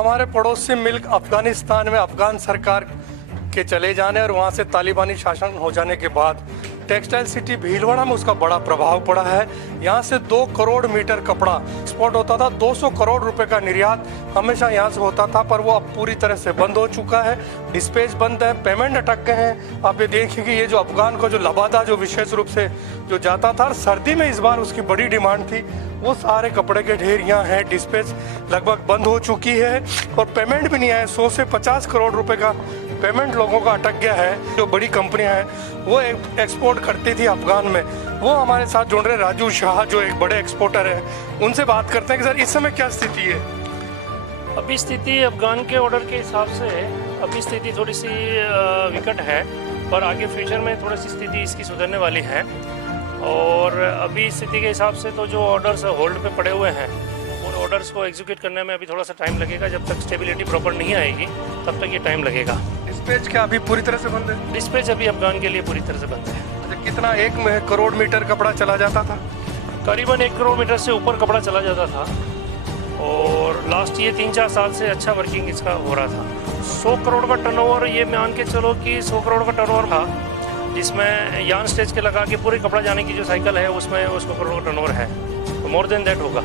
हमारे पड़ोसी मुल्क अफगानिस्तान में अफगान सरकार के चले जाने और वहाँ से तालिबानी शासन हो जाने के बाद टेक्सटाइल सिटी भीलवाड़ा में उसका बड़ा प्रभाव पड़ा है। यहाँ से 2 करोड़ मीटर कपड़ा एक्सपोर्ट होता था। 200 करोड़ रुपए का निर्यात हमेशा यहाँ से होता था, पर वो अब पूरी तरह से बंद हो चुका है। डिस्पैच बंद है, पेमेंट अटक गए हैं। आप ये देखिए कि ये जो अफगान को जो लबादा जो विशेष रूप से जो जाता था, सर्दी में इस बार उसकी बड़ी डिमांड थी, वो सारे कपड़े के ढेर यहाँ हैं। डिस्पैच लगभग बंद हो चुकी है और पेमेंट भी नहीं आया। 100 से 50 करोड़ रुपए का पेमेंट लोगों का अटक गया है। जो बड़ी कंपनियां हैं वो एक्सपोर्ट करती थी अफगान में, वो हमारे साथ जुड़ रहे राजू शाह जो एक बड़े एक्सपोर्टर हैं। उनसे बात करते हैं कि सर इस समय क्या स्थिति है। अभी स्थिति अफगान के ऑर्डर के हिसाब से अभी स्थिति थोड़ी सी विकट है, पर आगे फ्यूचर में थोड़ी सी स्थिति इसकी सुधरने वाली है। और अभी स्थिति के हिसाब से तो जो ऑर्डर्स होल्ड पे पड़े हुए हैं उन ऑर्डर्स को एग्जीक्यूट करने में अभी थोड़ा सा टाइम लगेगा। जब तक स्टेबिलिटी प्रॉपर नहीं आएगी तब तक ये टाइम लगेगा। डिस्पैच क्या अभी पूरी तरह से बंद है? डिस्पैच अभी अफगान के लिए पूरी तरह से बंद है। अच्छा, कितना 1 करोड़ मीटर कपड़ा चला जाता था? करीबन 1 करोड़ मीटर से ऊपर कपड़ा चला जाता था और लास्ट ये 3-4 साल से अच्छा वर्किंग इसका हो रहा था। 100 करोड़ का टर्नओवर, ये मान के चलो कि 100 करोड़ का टर्नओवर था, जिसमें यान स्टेज के लगा के पूरे कपड़ा जाने की जो साइकिल है उसमें 100 करोड़ का टर्नओवर है, तो मोर देन दैट होगा।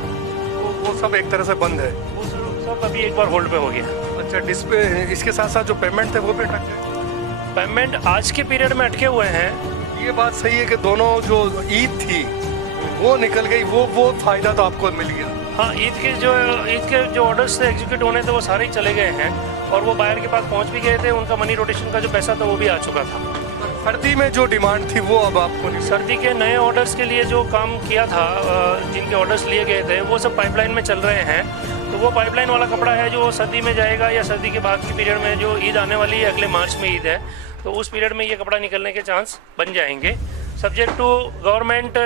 वो सब एक तरह से बंद है, वो सब अभी एक बार होल्ड पे हो गया। अच्छा, डिस्पे इसके साथ साथ जो पेमेंट थे वो भी अटक गए? पेमेंट आज के पीरियड में अटके हुए हैं। ये बात सही है कि दोनों जो ईद थी वो निकल गई, वो फायदा तो आपको मिल गया। हाँ, ईद के जो ऑर्डर्स थे एग्जीक्यूट होने थे वो सारे ही चले गए हैं और वो बायर के पास पहुंच भी गए थे। उनका मनी रोटेशन का जो पैसा था वो भी आ चुका था। सर्दी में जो डिमांड थी वो अब आपको नहीं? सर्दी के नए ऑर्डर्स के लिए जो काम किया था, जिनके ऑर्डर्स लिए गए थे, वो सब पाइपलाइन में चल रहे हैं। तो वो पाइपलाइन वाला कपड़ा है जो सर्दी में जाएगा या सर्दी के बाद की पीरियड में, जो ईद आने वाली है, अगले मार्च में ईद है, तो उस पीरियड में ये कपड़ा निकलने के चांस बन जाएंगे। सब्जेक्ट टू गवर्नमेंट,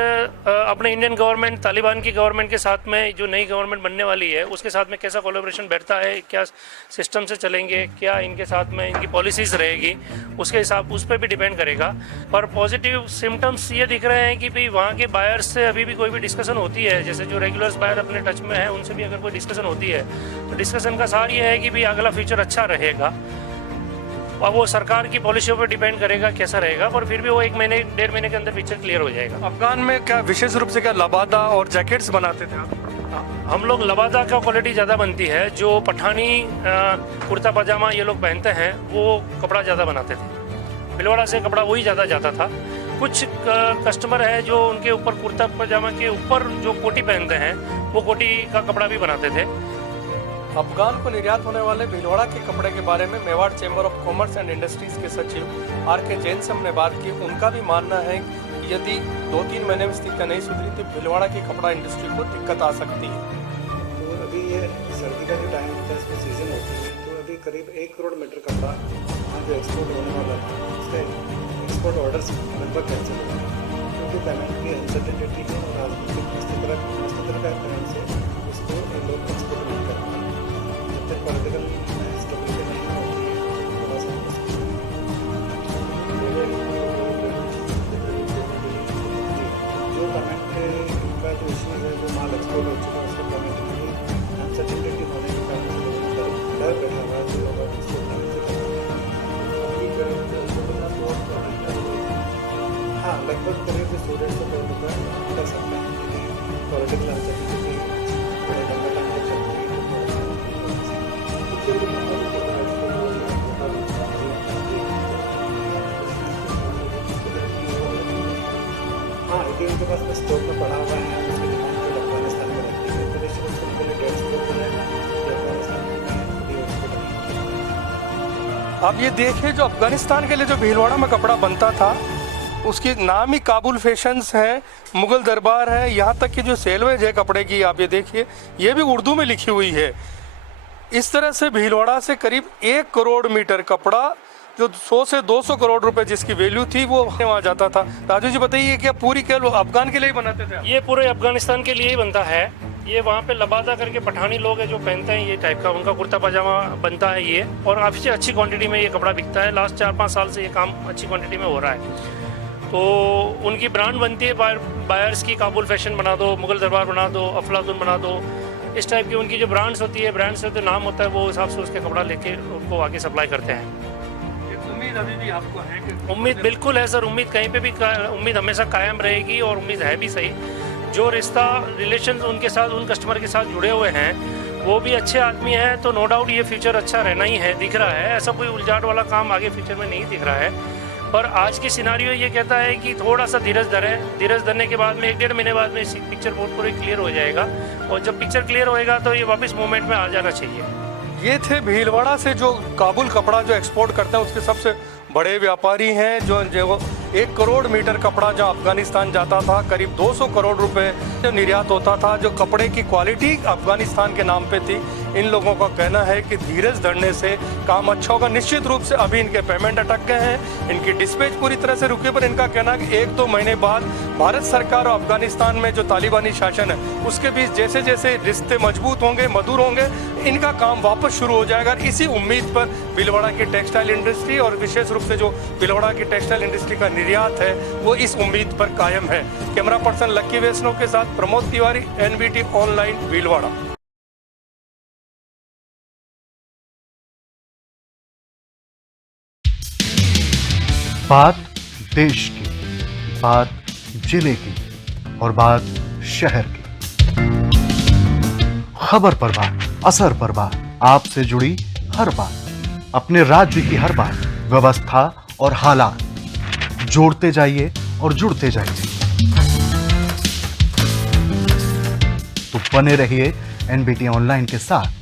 अपने इंडियन गवर्नमेंट तालिबान की गवर्नमेंट के साथ में जो नई गवर्नमेंट बनने वाली है उसके साथ में कैसा कोलैबोरेशन बैठता है, क्या सिस्टम से चलेंगे, क्या इनके साथ में इनकी पॉलिसीज़ रहेगी, उसके हिसाब उस पर भी डिपेंड करेगा। पर पॉजिटिव सिम्टम्स ये दिख रहे हैं कि भाई वहाँ के बायर्स से अभी भी कोई भी डिस्कशन होती है, जैसे जो रेगुलर्स बायर अपने टच में है उनसे भी अगर कोई डिस्कशन होती है तो डिस्कशन का सार ये है कि भाई अगला फ्यूचर अच्छा रहेगा। अब वो सरकार की पॉलिसियों पर डिपेंड करेगा कैसा रहेगा, पर फिर भी वो 1-1.5 महीने के अंदर पिक्चर क्लियर हो जाएगा। अफगान में क्या विशेष रूप से क्या लबादा और जैकेट्स बनाते थे आप? हम लोग लबादा का क्वालिटी ज़्यादा बनती है। जो पठानी कुर्ता पजामा ये लोग पहनते हैं वो कपड़ा ज़्यादा बनाते थे। भीलवाड़ा से कपड़ा वही ज़्यादा जाता था। कुछ कस्टमर है जो उनके ऊपर कुर्ता पजामा के ऊपर जो कोटी पहनते हैं वो कोटी का कपड़ा भी बनाते थे। अफगान को निर्यात होने वाले भीलवाड़ा के कपड़े के बारे में Mewar chamber of commerce and industries के सचिव आर.के. जैन से हमने बात की। उनका भी मानना है कि यदि 2-3 महीने में स्थिति नहीं सुधरी तो भीलवाड़ा की कपड़ा इंडस्ट्री को दिक्कत आ सकती है। तो अभी ये सर्दी का जो टाइम होता है, इसमें सीजन होती है, तो अभी करीब 1 करोड़ मीटर कपड़ा वहाँ जो एक्सपोर्ट होने वाला था उसका एक्सपोर्ट ऑर्डर्स लगभग कैंसिल हो गए क्योंकि पेमेंट की अनसर्टेनिटी है और राजनीतिक का कारण से उसको लोग एक्सपोर्ट नहीं कर पाए। जब तक पॉलिटिकल स्टेबिलिटी नहीं होती है थोड़ा सा जो पेमेंट का जो इशू है, जो माल एक्सपोर्ट हो चुका है उसका पेमेंट की अनसर्टेनिटी होने के कारण डर बैठा हुआ है। जो अगर उसको हाँ, लगभग करीब 100-150 करोड़ रुपये कर सकते हैं क्योंकि पॉलिटिकल अनसर्टेनिटी बड़े लंबे टाइम तक चलती है। हाँ, यदि उनके पास में स्टॉक में पड़ा हुआ है, उसकी डिमांड जो अफगानिस्तान में रहती है, तो निश्चित उसको उनके लिए 150 करोड़ रहेगा जो अफगानिस्तान में भी उसको लगेगा। अब ये देखिए, जो अफगानिस्तान के लिए जो भीलवाड़ा में कपड़ा बनता था उसकी नाम ही काबुल फैशंस है, मुगल दरबार है, यहाँ तक कि जो सेलवेज है कपड़े की, आप ये देखिए, ये भी उर्दू में लिखी हुई है। इस तरह से भीलवाड़ा से करीब 1 करोड़ मीटर कपड़ा जो 100 से 200 करोड़ रुपए जिसकी वैल्यू थी वो वहाँ जाता था। राजू जी बताइए, क्या पूरी क्या अफगान के लिए ही बनाते थे? ये पूरे अफगानिस्तान के लिए ही बनता है। ये वहाँ पे लबादा करके पठानी लोग हैं जो पहनते हैं ये टाइप का, उनका कुर्ता पजामा बनता है ये, और काफ़ी अच्छी क्वांटिटी में ये कपड़ा बिकता है। लास्ट 4-5 साल से ये काम अच्छी क्वांटिटी में हो रहा है। तो उनकी ब्रांड बनती है बायर्स की, काबुल फैशन बना दो, मुगल दरबार बना दो, अफलातून बना दो, इस टाइप की उनकी जो ब्रांड्स होती है, ब्रांड से तो नाम होता है, वो हिसाब से उसके कपड़ा लेके उनको आगे सप्लाई करते हैं। उम्मीद अभी भी आपको है कि उम्मीद बिल्कुल है सर, उम्मीद कहीं पे भी उम्मीद हमेशा कायम रहेगी, और उम्मीद है भी सही। जो रिश्ता रिलेशन उनके साथ, उन कस्टमर के साथ जुड़े हुए हैं, वो भी अच्छे आदमी हैं, तो नो डाउट ये फ्यूचर अच्छा रहना ही है, दिख रहा है। ऐसा कोई उलझाट वाला काम आगे फ्यूचर में नहीं दिख रहा है। पर आज की सिनारियो ये कहता है कि थोड़ा सा धीरज धरें। धीरज धरने के बाद में 1-1.5 महीने बाद में इसी पिक्चर बहुत पूरी क्लियर हो जाएगा, और जब पिक्चर क्लियर होएगा तो ये वापस मूवमेंट में आ जाना चाहिए। ये थे भीलवाड़ा से जो काबुल कपड़ा जो एक्सपोर्ट करते हैं उसके सबसे बड़े व्यापारी हैं, जो 1 करोड़ मीटर कपड़ा जो अफगानिस्तान जाता था, करीब 200 करोड़ रुपए जो निर्यात होता था, जो कपड़े की क्वालिटी अफगानिस्तान के नाम पे थी। इन लोगों का कहना है कि धीरज धरने से काम अच्छा होगा। निश्चित रूप से अभी इनके पेमेंट अटक गए हैं, इनकी डिस्पैच पूरी तरह से रुकी, पर इनका कहना है कि 1-2 महीने बाद भारत सरकार और अफगानिस्तान में जो तालिबानी शासन है उसके बीच जैसे जैसे रिश्ते मजबूत होंगे, मधुर होंगे, इनका काम वापस शुरू हो जाएगा। इसी उम्मीद पर भीलवाड़ा की टेक्सटाइल इंडस्ट्री और विशेष रूप से जो भीलवाड़ा की टेक्सटाइल इंडस्ट्री का निर्यात है वो इस उम्मीद पर कायम है। कैमरा पर्सन लक्की वैष्णव के साथ प्रमोद तिवारी, NBT ऑनलाइन, भीलवाड़ा। बात देश की, बात जिले की, और बात शहर की। खबर पर बात, असर पर बात, आपसे जुड़ी हर बात, अपने राज्य की हर बात, व्यवस्था और हालात। जोड़ते जाइए और जुड़ते जाइए। तो बने रहिए NBT ऑनलाइन के साथ।